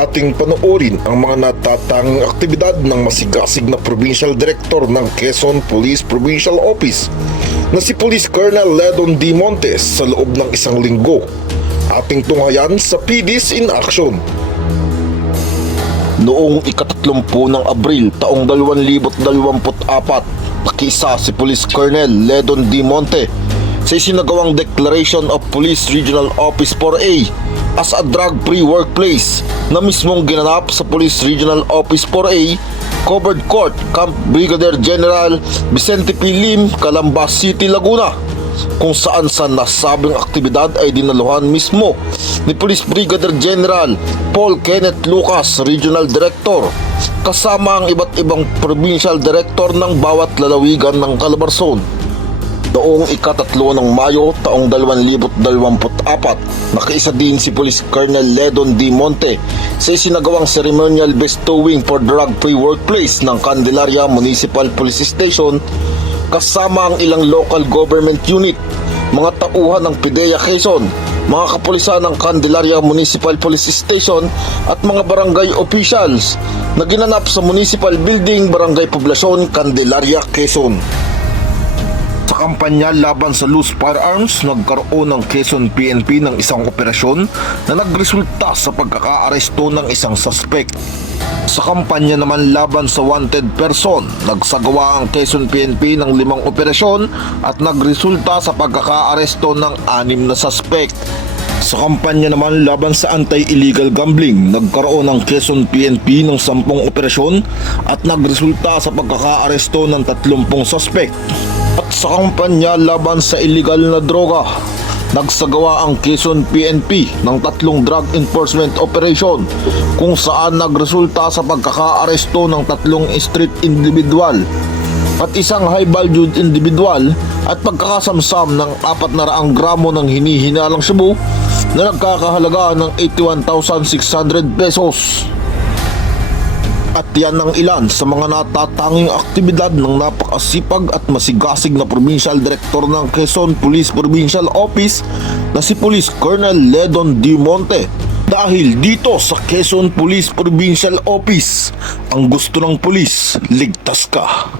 ating panoorin ang mga natatanging aktibidad ng masigasig na Provincial Director ng Quezon Police Provincial Office na si Police Colonel Ledon D. Montes sa loob ng isang linggo. Ating tunghayan sa PDs in Action. Noong ikatatlumpu ng Abril taong 2024, nakisa si Police Colonel Ledon D. Monte sa isinagawang Declaration of Police Regional Office 4A as a drug-free workplace na mismong ginanap sa Police Regional Office 4A Covered Court Camp Brigadier General Vicente P. Lim, Calambas City, Laguna kung saan sa nasabing aktibidad ay dinaluhan mismo ni Police Brigadier General Paul Kenneth Lucas, Regional Director, kasama ang iba't ibang provincial director ng bawat lalawigan ng Calabarzon. Noong ikatatlo ng Mayo taong 2024, nakiisa din si Police Colonel Ledon D. Monte sa isinagawang ceremonial bestowing for drug-free workplace ng Candelaria Municipal Police Station kasama ang ilang local government unit, mga tauhan ng PIDEA Quezon, mga kapulisan ng Candelaria Municipal Police Station at mga barangay officials na ginanap sa Municipal Building Barangay Poblasyon, Candelaria, Quezon. Kampanya laban sa loose firearms, nagkaroon ng Quezon PNP ng isang operasyon na nagresulta sa pagkakaaresto ng isang suspect. Sa kampanya naman laban sa wanted person, nagsagawa ang Quezon PNP ng limang operasyon at nagresulta sa pagkakaaresto ng anim na suspect. Sa kampanya naman laban sa anti-illegal gambling, nagkaroon ng Quezon PNP ng sampung operasyon at nagresulta sa pagkakaaresto ng 30 suspect. At sa kampanya laban sa illegal na droga, nagsagawa ang Quezon PNP ng tatlong drug enforcement operation kung saan nagresulta sa pagkakaaresto ng tatlong street individual at isang high valued individual at pagkakasamsam ng 400 gramo ng hinihinalang shabu na nagkakahalaga ng 81,600 pesos. At yan ang ilan sa mga natatanging aktibidad ng napakasipag at masigasig na Provincial Director ng Quezon Police Provincial Office na si Police Colonel Ledon D. Monte. Dahil dito sa Quezon Police Provincial Office, ang gusto ng pulis, ligtas ka.